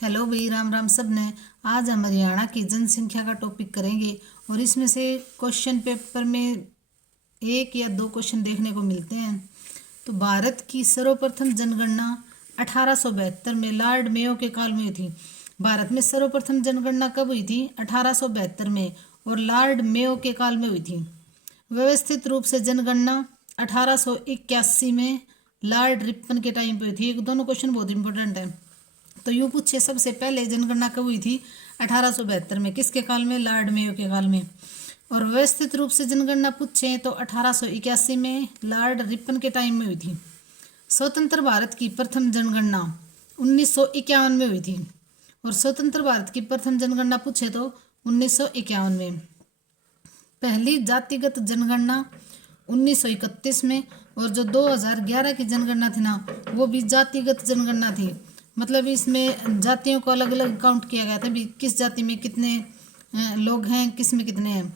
Hello भाई, राम राम सब ने। आज हम हरियाणा की जनसंख्या का टॉपिक करेंगे और इसमें से क्वेश्चन पेपर में एक या दो क्वेश्चन देखने को मिलते हैं। तो भारत की सर्वप्रथम जनगणना 1872 में लॉर्ड मेयो के काल में हुई थी। भारत में सर्वप्रथम जनगणना कब हुई थी? 1872 में, और लॉर्ड मेयो के काल में हुई थी। व्यवस्थित रूप से जनगणना 1881 में लॉर्ड रिपन के टाइम पे हुई थी। दोनों क्वेश्चन बहुत इंपॉर्टेंट है। तो यूं पूछे सबसे पहले जनगणना कब हुई थी? 1872 में। किसके काल में? लॉर्ड मेयो के काल में। और व्यवस्थित रूप से जनगणना पूछे तो 1881 में लॉर्ड रिपन के टाइम में हुई थी। स्वतंत्र भारत की प्रथम जनगणना 1951 में हुई थी। और स्वतंत्र भारत की प्रथम जनगणना पूछे तो 1951 में। पहली जातिगत जनगणना 1931 में। और जो 2011 की जनगणना थी ना, वो भी जातिगत जनगणना थी। मतलब इसमें जातियों को अलग अलग काउंट किया गया था भी, किस जाति में कितने लोग हैं, किस में कितने हैं।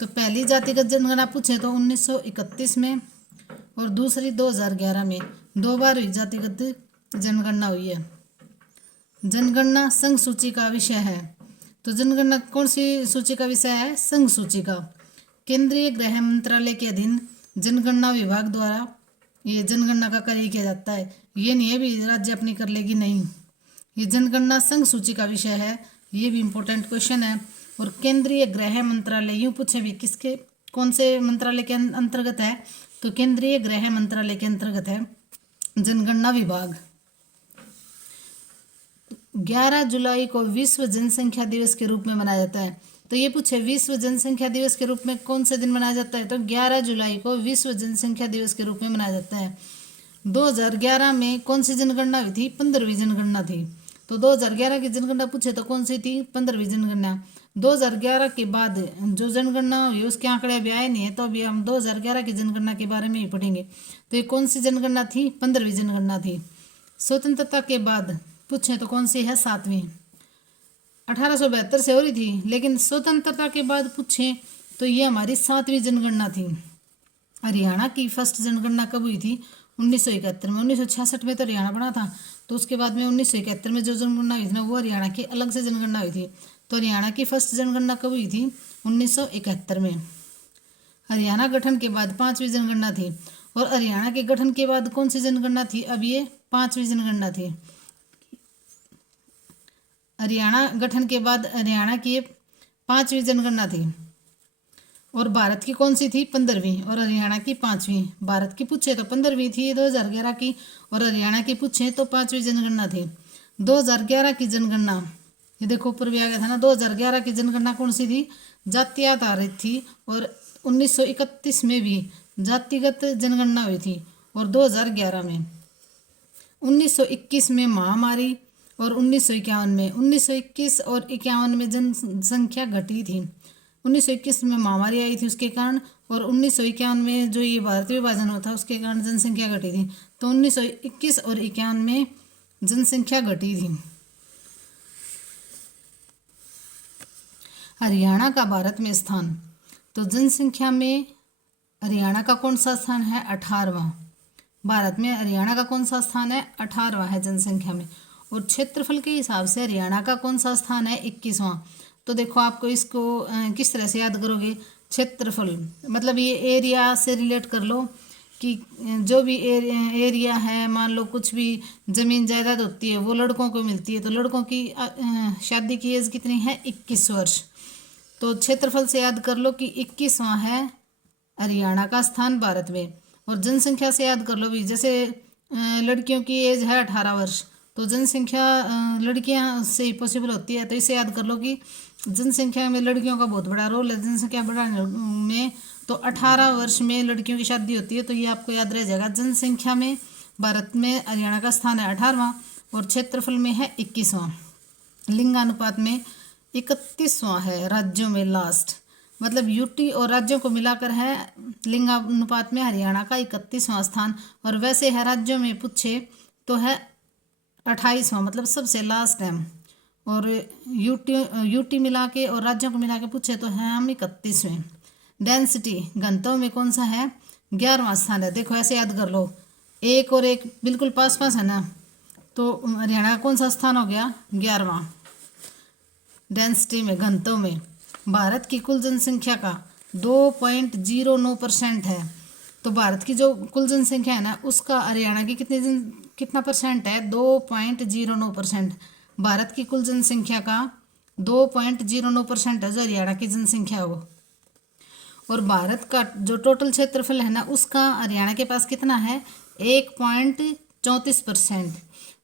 तो पहली जातिगत जनगणना पूछे तो 1931 में, और दूसरी 2011 में। दो बार हुई जातिगत जनगणना हुई है। जनगणना संघ सूची का विषय है। तो जनगणना कौन सी सूची का विषय है? संघ सूची का। केंद्रीय गृह मंत्रालय के अधीन जनगणना विभाग द्वारा ये जनगणना का कार्य किया जाता है। ये नहीं है भी राज्य अपनी कर लेगी, नहीं। ये जनगणना संघ सूची का विषय है। ये भी इम्पोर्टेंट क्वेश्चन है। और केंद्रीय गृह मंत्रालय, यूँ पूछे भी किसके, कौन से मंत्रालय के अंतर्गत है? तो केंद्रीय गृह मंत्रालय के अंतर्गत है जनगणना विभाग। 11 जुलाई को विश्व जनसंख्या दिवस के रूप में मनाया जाता है। तो ये पूछे विश्व जनसंख्या दिवस के रूप में कौन से दिन मनाया जाता है? तो 11 जुलाई को विश्व जनसंख्या दिवस के रूप में मनाया जाता है। 2011 में कौन सी जनगणना हुई थी? 15वीं जनगणना थी। तो 2011 की जनगणना पूछे तो कौन सी थी? 15वीं जनगणना। 2011 के बाद जो जनगणना हुई उसके आंकड़े अभी आए नहीं है, तो अभी हम 2011 की जनगणना के बारे में ही पढ़ेंगे। तो ये कौन सी जनगणना थी? 15वीं जनगणना थी। स्वतंत्रता के बाद पूछे तो कौन सी है? 7वीं। 1872 से हो रही थी, लेकिन स्वतंत्रता के बाद पूछे तो ये हमारी 7वीं जनगणना थी। हरियाणा की फर्स्ट जनगणना कब हुई थी? 1971 में। 1966 में तो हरियाणा बना था, तो उसके बाद में 1971 में जो जनगणना हुई थी ना, वो हरियाणा की अलग से जनगणना हुई थी। तो हरियाणा की फर्स्ट जनगणना कब हुई थी? 1971 में। हरियाणा गठन के बाद 5वीं जनगणना थी। और हरियाणा के गठन के बाद कौन सी जनगणना थी? अब ये 5वीं जनगणना थी। हरियाणा गठन के बाद हरियाणा की 5वीं जनगणना थी। और भारत की कौन सी थी? 15वीं। और हरियाणा की 5वीं। भारत की पूछे तो 15वीं थी 2011 की, और हरियाणा की पूछे तो 5वीं जनगणना थी। 2011 की जनगणना, ये देखो ऊपर भी आ गया था ना। 2011 की जनगणना कौन सी थी? जाति आधारित थी। और 1931 में भी जातिगत जनगणना हुई थी। और 2011 में। 1921 में महामारी, और 1951 में। 1921 और 51 में जनसंख्या घटी थी। 1921 में महामारी आई थी उसके कारण, और 1951 में जो ये भारत विभाजन हुआ था उसके कारण जनसंख्या घटी थी। तो 1921 और 51 में जनसंख्या घटी थी। हरियाणा का भारत में स्थान, तो जनसंख्या में हरियाणा का कौन सा स्थान है? 18वां। भारत में हरियाणा का कौन सा स्थान है? 18वां है जनसंख्या में। और क्षेत्रफल के हिसाब से हरियाणा का कौन सा स्थान है? 21वां। तो देखो आपको इसको किस तरह से याद करोगे? क्षेत्रफल मतलब ये एरिया से रिलेट कर लो कि जो भी एरिया है, मान लो कुछ भी ज़मीन जायदाद होती है वो लड़कों को मिलती है। तो लड़कों की शादी की एज कितनी है? 21 वर्ष। तो क्षेत्रफल से याद कर लो कि 21वां है हरियाणा का स्थान भारत में। और जनसंख्या से याद कर लो भी, जैसे लड़कियों की एज है 18 वर्ष, तो जनसंख्या लड़कियां से ही पॉसिबल होती है। तो इसे याद कर लो कि जनसंख्या में लड़कियों का बहुत बड़ा रोल है जनसंख्या बढ़ाने में। तो 18 वर्ष में लड़कियों की शादी होती है। तो ये आपको याद रह जाएगा। जनसंख्या में भारत में हरियाणा का स्थान है 18वां, और क्षेत्रफल में है 21वां। लिंगानुपात में 31वां है राज्यों में लास्ट। मतलब यूटी और राज्यों को मिलाकर है लिंगानुपात में हरियाणा का 31वां स्थान। और वैसे है राज्यों में पूछे तो है 28वां, मतलब सबसे लास्ट है। और यूटी मिला के और राज्यों को मिला के पूछे तो है हम 31वें। डेंसिटी घनत्व में कौन सा है? 11वां स्थान है। देखो ऐसे याद कर लो, एक और एक बिल्कुल पास पास है ना, तो हरियाणा का कौन सा स्थान हो गया? 11वां डेंसिटी में, घनत्व में। भारत की कुल जनसंख्या का 2.09% है। तो भारत की जो कुल जनसंख्या है ना, उसका हरियाणा की कितना परसेंट है? 2.09%। भारत की कुल जनसंख्या का 2.09% है जो हरियाणा की जनसंख्या हो। और भारत का जो टोटल क्षेत्रफल है ना, उसका हरियाणा के पास कितना है? 1.34%।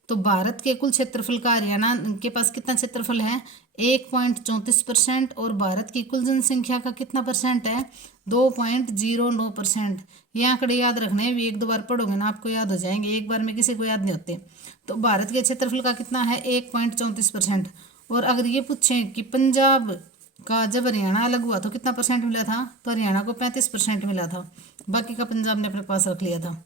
तो भारत के कुल क्षेत्रफल का हरियाणा के पास कितना क्षेत्रफल है? 1.34%। और भारत की कुल जनसंख्या का कितना परसेंट है? 2.09%। ये आंकड़े याद रखने हैं, एक दो बार पढ़ोगे ना आपको याद हो जाएंगे, एक बार में किसी को याद नहीं होते। तो भारत के क्षेत्रफल का कितना है? 1.34%। और अगर ये पूछें कि पंजाब का जब हरियाणा अलग हुआ तो कितना परसेंट मिला था? तो हरियाणा को 35% मिला था, बाकी का पंजाब ने अपने पास रख लिया था।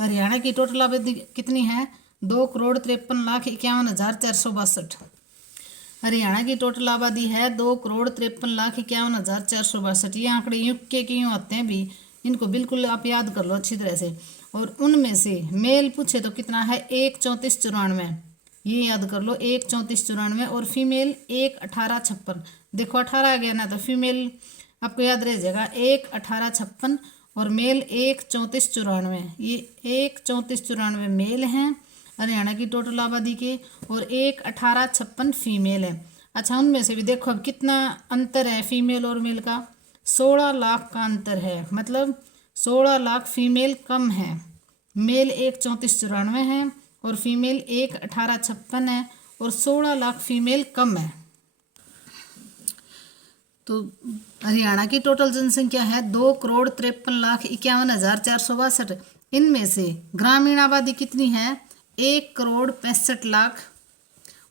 हरियाणा की टोटल आबादी कितनी है? 2,53,51,462। हरियाणा की टोटल आबादी है 2,53,51,462। ये आंकड़े यूं के यूं आते हैं भी, इनको बिल्कुल आप याद कर लो अच्छी तरह से। और उनमें से मेल पूछे तो कितना है? 1,34,94। ये याद कर लो, 1,34,94। और फीमेल 1,18,56। देखो 18 आ गया ना, तो फीमेल आपको याद रह जाएगा 1,18,56 और मेल 1,34,94। ये 1,34,94 मेल हैं हरियाणा की टोटल आबादी के, और 1,18,56 फीमेल है। अच्छा, उनमें से भी देखो अब कितना अंतर है फीमेल और मेल का? 16 लाख का अंतर है। मतलब 16 लाख फीमेल कम है। मेल 1,34,94 है और फीमेल 1,18,56 है, और 16 लाख फीमेल कम है। तो हरियाणा की टोटल जनसंख्या है 2,53,51,462। इनमें से ग्रामीण आबादी कितनी है? 1,65,00,000।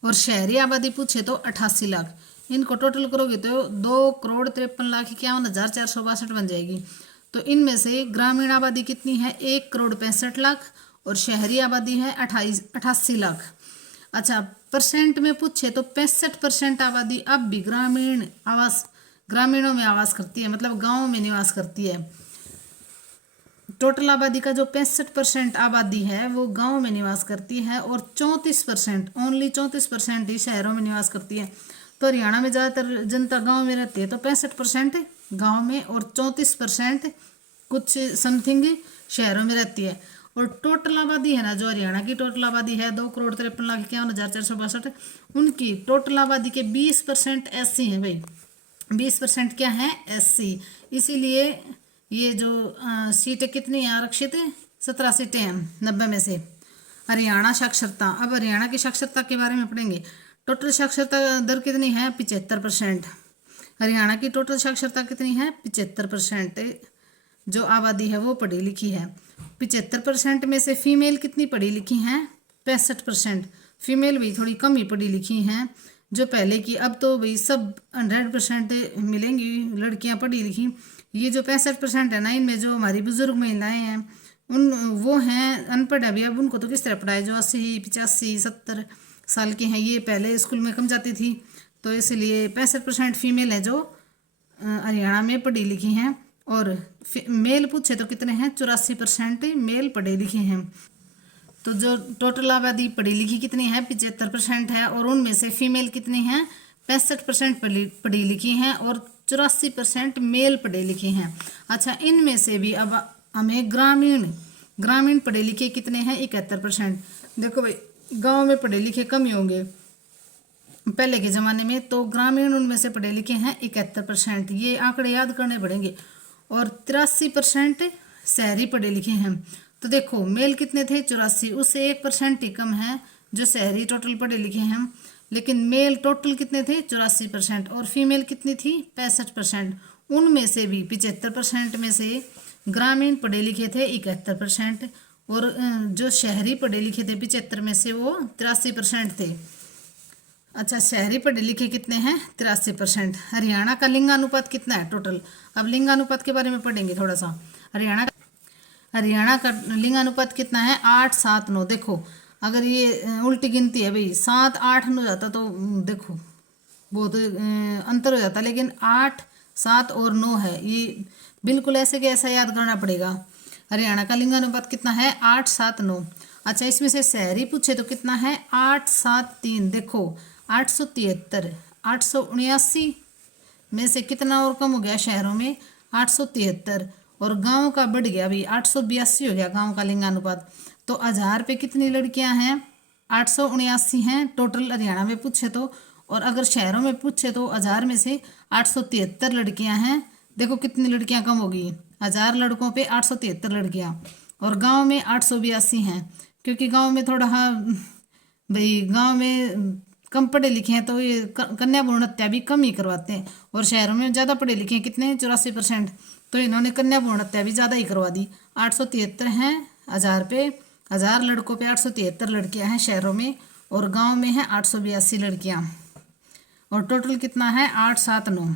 और शहरी आबादी पूछे तो 88 लाख। इनको टोटल करोगे तो 2,53,51,462 बन जाएगी। तो इनमें से ग्रामीण आबादी कितनी है? 1,65,00,000 और शहरी आबादी है 88 लाख। अच्छा, परसेंट में पूछे तो 65% आबादी अब भी ग्रामीणों में आवास करती है, मतलब गाँव में निवास करती है। टोटल आबादी का जो 65% आबादी है वो गांव में निवास करती है, और 34%, ओनली 34% ही शहरों में निवास करती है। तो हरियाणा में ज़्यादातर जनता गांव में रहती है, तो 65% गांव में और 34% कुछ समथिंग शहरों में रहती है। और टोटल आबादी है ना, जो हरियाणा की टोटल आबादी है 2,53,51,462, उनकी टोटल आबादी के 20% SC हैं भाई। 20% क्या है? SC। इसीलिए ये जो सीटें कितनी हैं आरक्षित? 17 सीटें हैं 90 में से। हरियाणा साक्षरता, अब हरियाणा की साक्षरता के बारे में पढ़ेंगे। टोटल साक्षरता दर कितनी है? 75%। हरियाणा की टोटल साक्षरता कितनी है? 75%। जो आबादी है वो पढ़ी लिखी है। 75% में से फीमेल कितनी पढ़ी लिखी हैं? 65%। फीमेल भी थोड़ी कम ही पढ़ी लिखी हैं जो पहले की। अब तो भाई सब 100% मिलेंगी लड़कियां पढ़ी लिखी। ये जो 65% है ना, इनमें जो हमारी बुजुर्ग महिलाएं हैं वो हैं अनपढ़। अभी अब उनको तो किस तरह पढ़ाए? जो 80, 85, 70 साल की हैं, ये पहले स्कूल में कम जाती थी, तो इसलिए 65% फीमेल है जो हरियाणा में पढ़ी लिखी हैं। और मेल पूछे तो कितने हैं? 84% मेल पढ़े लिखे हैं। तो जो टोटल आबादी पढ़ी लिखी कितनी है? 75% है, और उनमें से फीमेल कितनी है? 65% पढ़ी लिखी हैं, और 84% मेल पढ़े लिखे हैं। अच्छा, इनमें से भी अब हमें ग्रामीण पढ़े लिखे कितने हैं? 71%। देखो भाई, गांव में पढ़े लिखे कम ही होंगे पहले के ज़माने में, तो ग्रामीण उनमें से पढ़े लिखे हैं 71%। ये आंकड़े याद करने पड़ेंगे। और 83% शहरी पढ़े लिखे हैं। तो देखो मेल कितने थे? 84, उससे 1% ही कम है जो शहरी टोटल पढ़े लिखे हैं। लेकिन मेल टोटल कितने थे? 84%। और फीमेल कितनी थी? 65%। उनमें से भी 75% में से ग्रामीण पढ़े लिखे थे 71%, और जो शहरी पढ़े लिखे थे 75 में से वो 83% थे। अच्छा, शहरी पढ़े लिखे कितने हैं? 83%। हरियाणा का लिंगानुपात कितना है टोटल? अब लिंगानुपात के बारे में पढ़ेंगे थोड़ा सा। हरियाणा का लिंगानुपात कितना है? 8, 7, 9। देखो अगर ये उल्टी गिनती है भाई, 7, 8, 9 जाता तो देखो बहुत अंतर हो जाता, लेकिन 8, 7 और 9 है। ये बिल्कुल ऐसे के ऐसा याद करना पड़ेगा। हरियाणा का लिंगानुपात कितना है? 8, 7, 9। अच्छा, इसमें से शहरी पूछे तो कितना है 873। देखो 873, 879 में से कितना और कम हो गया शहरों में 873, और गांव का बढ़ गया भाई 882 हो गया गांव का लिंगानुपात। तो 1000 पे कितनी लड़कियां हैं 879 हैं टोटल हरियाणा में पूछे तो, और अगर शहरों में पूछे तो 1000 में से 873 लड़कियां हैं। देखो कितनी लड़कियां कम हो गई 1000 लड़कों पे 873 लड़कियां, और गांव में 882 हैं, क्योंकि गांव में थोड़ा भाई गांव में कम पढ़े लिखे हैं तो ये कन्या भ्रूण हत्या भी कम ही करवाते हैं, और शहरों में ज़्यादा पढ़े लिखे हैं कितने 84%, तो इन्होंने कन्या भ्रूण हत्या भी ज़्यादा ही करवा दी। 873 हैं 1000 पे, 1000 लड़कों पे 873 लड़कियां हैं शहरों में, और गांव में है 882 लड़कियां, और टोटल कितना है 879।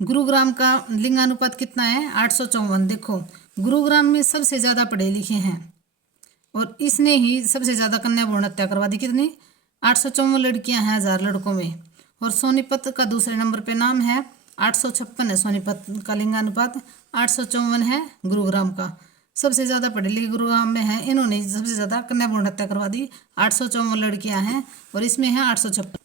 गुरुग्राम का लिंगानुपात कितना है 854। देखो गुरुग्राम में सबसे ज़्यादा पढ़े लिखे हैं, और इसने ही सबसे ज़्यादा कन्या भ्रूण हत्या करवा दी, कितनी 854 लड़कियां हैं 1000 लड़कों में। और सोनीपत का दूसरे नंबर पे नाम है 856 है सोनीपत का लिंगानुपात, 854 है गुरुग्राम का। सबसे ज़्यादा पढ़े लिखे गुरुग्राम में है, इन्होंने सबसे ज़्यादा कन्या भ्रूण हत्या करवा दी, 854 लड़कियां हैं, और इसमें है 856।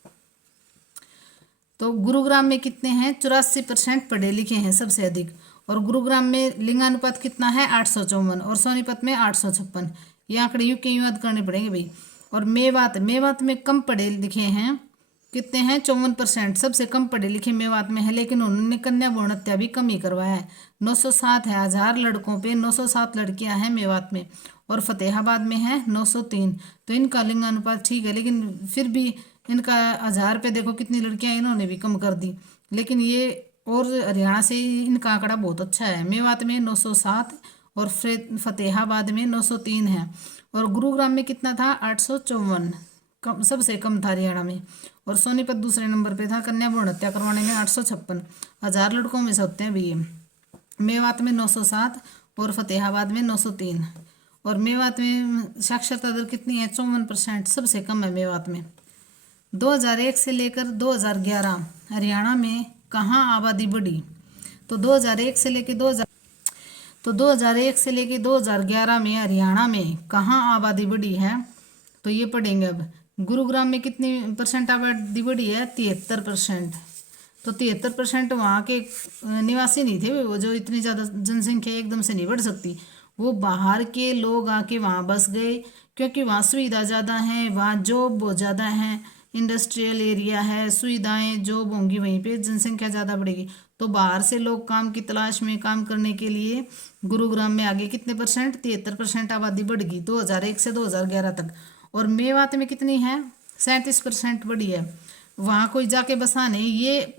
तो गुरुग्राम में कितने हैं 84% पढ़े लिखे हैं सबसे अधिक, और गुरुग्राम में लिंगानुपात कितना है 854, और सोनीपत में 856। ये आंकड़े यूं के यूं याद करने पड़ेंगे भाई। और मेवात में कम पढ़े लिखे हैं, कितने हैं 54%, सबसे कम पढ़े लिखे मेवात में है, लेकिन उन्होंने कन्या भ्रूण हत्या भी कम ही करवाया है। 907 है 1000 लड़कों पे 907 लड़कियां हैं मेवात में, और फतेहाबाद में है 903। तो इनका लिंगानुपात ठीक है, लेकिन फिर भी इनका 1000 पे देखो कितनी लड़कियां इन्होंने भी कम कर दी। लेकिन ये और हरियाणा से इनका आंकड़ा बहुत अच्छा है, मेवात में 907 और फतेहाबाद में 903 है, और गुरुग्राम में कितना था 854, कम सबसे कम था हरियाणा में। और सोनीपत दूसरे नंबर पे था कन्या भ्रूण हत्या करवाने में 856, 1000 लड़कों में से होते हैं भैया। मेवात में 907 और फतेहाबाद में 903, और मेवात में साक्षरता दर कितनी है 54%, सबसे कम है मेवात में। 2001 से लेकर 2011 हरियाणा में कहाँ आबादी बढ़ी? तो 2001 से लेकर 2011 में हरियाणा में कहाँ आबादी बढ़ी है? तो ये पढ़ेंगे अब। गुरुग्राम में कितनी परसेंट आबादी बढ़ी है 73%। तो 73% वहाँ के निवासी नहीं थे, वो जो इतनी ज़्यादा जनसंख्या एकदम से नहीं बढ़ सकती, वो बाहर के लोग आके वहाँ बस गए, क्योंकि वहाँ सुविधा ज़्यादा है, वहाँ जॉब बहुत ज़्यादा है, इंडस्ट्रियल एरिया है, सुविधाएं जॉब होंगी वहीं पे जनसंख्या ज़्यादा बढ़ेगी। तो बाहर से लोग काम की तलाश में काम करने के लिए गुरुग्राम में आगे कितने परसेंट 73% आबादी बढ़ गई 2001 से 2011 तक। और मेवात में कितनी है 37% बढ़ी है, वहाँ कोई जाके बसा नहीं, ये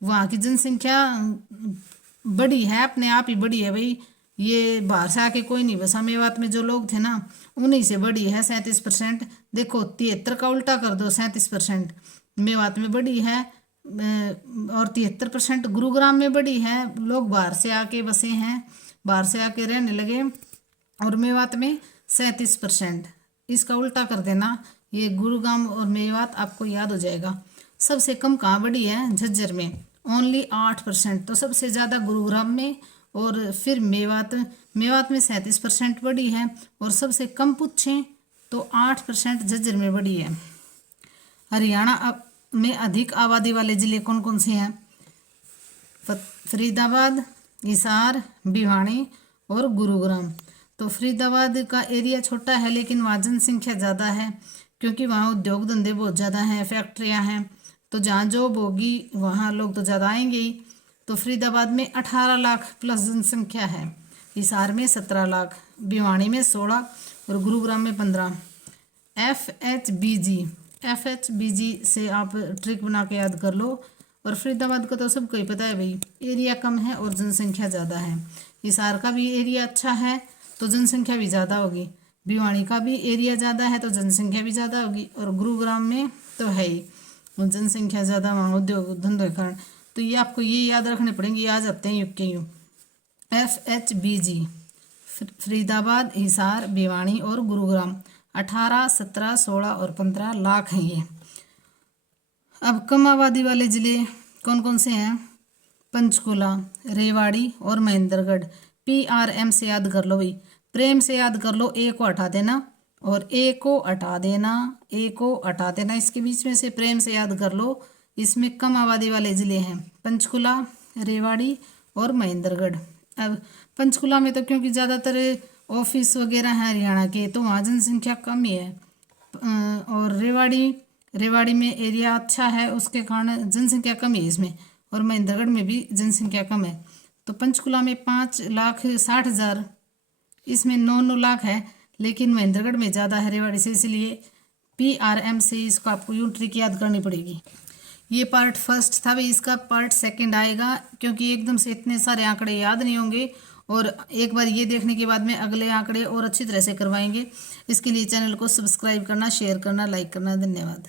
वहाँ की जनसंख्या बढ़ी है अपने आप ही बढ़ी है भाई, ये बाहर से आके कोई नहीं बसा। मेवात में जो लोग थे ना उन्हीं से बढ़ी है 37%। देखो 73 का उल्टा कर दो 37% मेवात में बढ़ी है, और 73% गुरुग्राम में बढ़ी है, लोग बाहर से आके बसे हैं, बाहर से आके रहने लगे। और मेवात में 37%, इसका उल्टा कर देना, ये गुरुग्राम और मेवात आपको याद हो जाएगा। सबसे कम कहाँ बढ़ी है झज्जर में ओनली 8%, तो सबसे ज़्यादा गुरुग्राम में, और फिर मेवात में 37% बढ़ी है, और सबसे कम पूछें तो 8% झज्जर में बढ़ी है। हरियाणा में अधिक आबादी वाले ज़िले कौन कौन से हैं? फरीदाबाद, हिसार, भिवानी और गुरुग्राम। तो फरीदाबाद का एरिया छोटा है, लेकिन वहाँ जनसंख्या ज़्यादा है, क्योंकि वहाँ उद्योग धंधे बहुत ज़्यादा हैं, फैक्ट्रियाँ हैं, तो जहाँ जॉब होगी वहाँ लोग तो ज़्यादा आएंगे ही। तो फरीदाबाद में 18 लाख प्लस जनसंख्या है, हिसार में 17 लाख, भिवानी में 16 और गुरुग्राम में 15। FHBG से आप ट्रिक बना के याद कर लो। और फरीदाबाद का तो सबको ही पता है भाई, एरिया कम है और जनसंख्या ज़्यादा है। हिसार का भी एरिया अच्छा है तो जनसंख्या भी ज़्यादा होगी, भिवानी का भी एरिया ज़्यादा है तो जनसंख्या भी ज़्यादा होगी, और गुरुग्राम में तो है ही जनसंख्या ज़्यादा वहाँ उद्योग धंधों के कारण। तो ये आपको ये याद रखने पड़ेंगे, आ जाते हैं युग के युग। FHBG फरीदाबाद, हिसार, भिवानी और गुरुग्राम 18, 17, 16 और 15 लाख हैं ये। अब कम आबादी वाले ज़िले कौन कौन से हैं? पंचकुला, रेवाड़ी और महेंद्रगढ़। PRM से याद कर लो भाई, प्रेम से याद कर लो, ए को हटा देना और ए को हटा देना, ए को हटा देना, इसके बीच में से प्रेम से याद कर लो। इसमें कम आबादी वाले ज़िले हैं पंचकुला, रेवाड़ी और महेंद्रगढ़। अब पंचकुला में तो क्योंकि ज़्यादातर ऑफिस वगैरह हैं हरियाणा के, तो वहाँ जनसंख्या कम ही है। और रेवाड़ी में एरिया अच्छा है, उसके कारण जनसंख्या कम है इसमें। और महेंद्रगढ़ में भी जनसंख्या कम है। तो पंचकुला में 5,60,000, इसमें 9 लाख है, लेकिन महेंद्रगढ़ में ज़्यादा है रेवाड़ी से, इसलिए PRM से इसको आपको यूं ट्रिक याद करनी पड़ेगी। ये पार्ट फर्स्ट था भाई, इसका पार्ट सेकंड आएगा, क्योंकि एकदम से इतने सारे आंकड़े याद नहीं होंगे। और एक बार ये देखने के बाद में अगले आंकड़े और अच्छी तरह से करवाएंगे। इसके लिए चैनल को सब्सक्राइब करना, शेयर करना, लाइक करना। धन्यवाद।